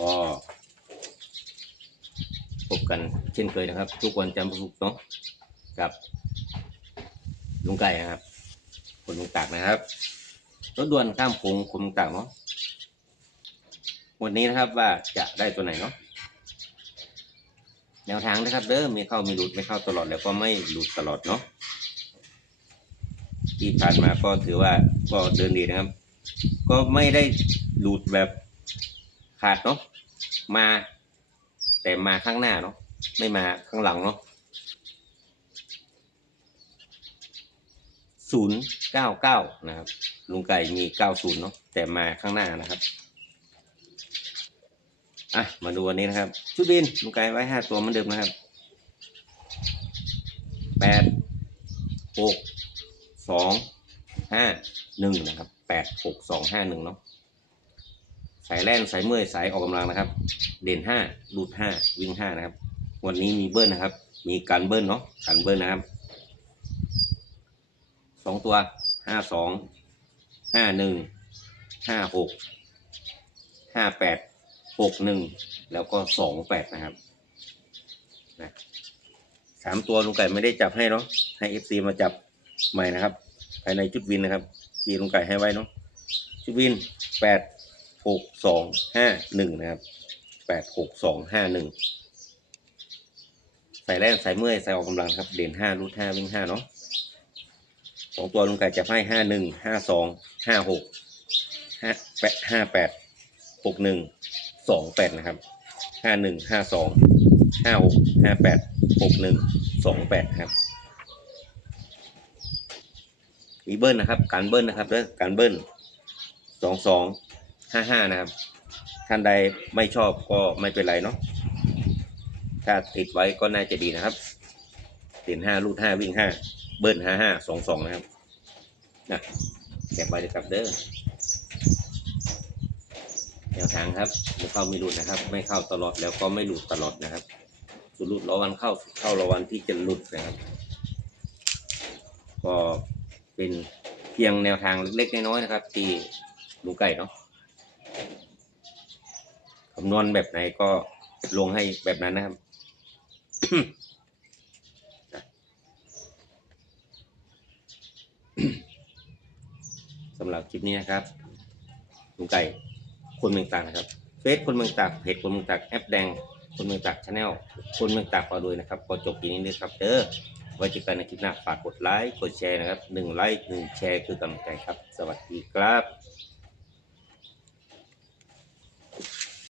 ก็พบกันเช่นเคยนะครับ ทุกวันจันทร์พุกเนาะกับลุงไก่นะครับ คนลุงตากนะครับรถด่วนข้ามโค้งคนลุงตากเนาะวันนี้นะครับว่าจะได้ตัวไหนเนาะแนวทางนะครับเด้อมีเข้ามีหลุดไม่เข้าตลอดแล้วก็ไม่หลุดตลอดเนาะที่ผ่านมาก็ถือว่าก็เดินดีนะครับ ก็ไม่ได้หลุดแบบ ขาดเนาะมา แต่มาข้างหน้าเนาะไม่มาข้างหลังเนาะศูนย์เก้าเก้านะครับ ลุงไก่มีเก้าศูนย์เนาะแต่มาข้างหน้านะครับอะมาดูวันนี้นะครับ ชุดบินลุงไก่ไว้ห้าตัวเหมือนเดิมนะครับแปดหกสองห้าหนึ่งนะครับแปดหกสองห้าหนึ่งเนาะ สายแล่นสายเมื่อยสายออกกำลังนะครับ เด่นห้ารูดห้าวิ่งห้านะครับ วันนี้มีเบิ้ลนะครับ มีการเบิ้ลเนาะการเบิ้ลนะครับสองตัวห้าสองห้าหนึ่งห้าหกห้าแปดหกหนึ่งแล้วก็สองแปดนะครับนะสามตัวลุงไก่ไม่ได้จับให้เนาะให้เอฟซีมาจับใหม่นะครับ ภายในจุดวินนะครับ ที่ลุงไก่ให้ไว้เนาะจุดวินแปด หกสองห้าหนึ่งนะครับแปดหกสองห้าหนึ่งใส่แรงใส่เมื่อยใส่ออกกำลังครับ เด่นห้ารูดห้าวิ่งห้าเนาะสองตัวลุงไก่จะให้ห้าหนึ่งห้าสองห้าหกห้าแปดห้าแปดหกหนึ่งสองแปดนะครับห้าหนึ่งห้าสองห้าหกห้าแปดหกหนึ่งสองแปดครับมีเบิ้ลนะครับ การเบิ้ลนะครับเด้อการเบิ้ลสองสอง ห้าห้านะครับ ท่านใดไม่ชอบก็ไม่เป็นไรเนาะถ้าติดไว้ก็น่าจะดีนะครับติดห้าลูดห้าวิ่งห้าเบิ้ลห้าห้าสองสองนะครับนะแก็บไว้เลยครับเด้อแนวทางครับไม่เข้าไม่หลุดนะครับ ไม่เข้าตลอดแล้วก็ไม่หลุดตลอดนะครับสุดหลุดรอวันเข้าเข้ารอวันที่จะหลุดนะครับ ก็เป็นเพียงแนวทางเล็กๆน้อยๆนะครับ ที่ลุงไก่เนาะ คำนวณแบบไหนก็ลงให้แบบนั้นนะครับ สำหรับคลิปนี้นะครับลุงไก่คนเมืองตากนะครับเฟซคนเมืองตากเพจคนเมืองตากแอปแดงคนเมืองตากชาแนลคนเมืองตากพอด้วยนะครับก็จบทีนี้เลยครับเด้อไว้เจอกันในคลิปหน้าฝากกดไลค์กดแชร์นะครับหนึ่งไลค์หนึ่งแชร์คือกำลังใจครับ สวัสดีครับ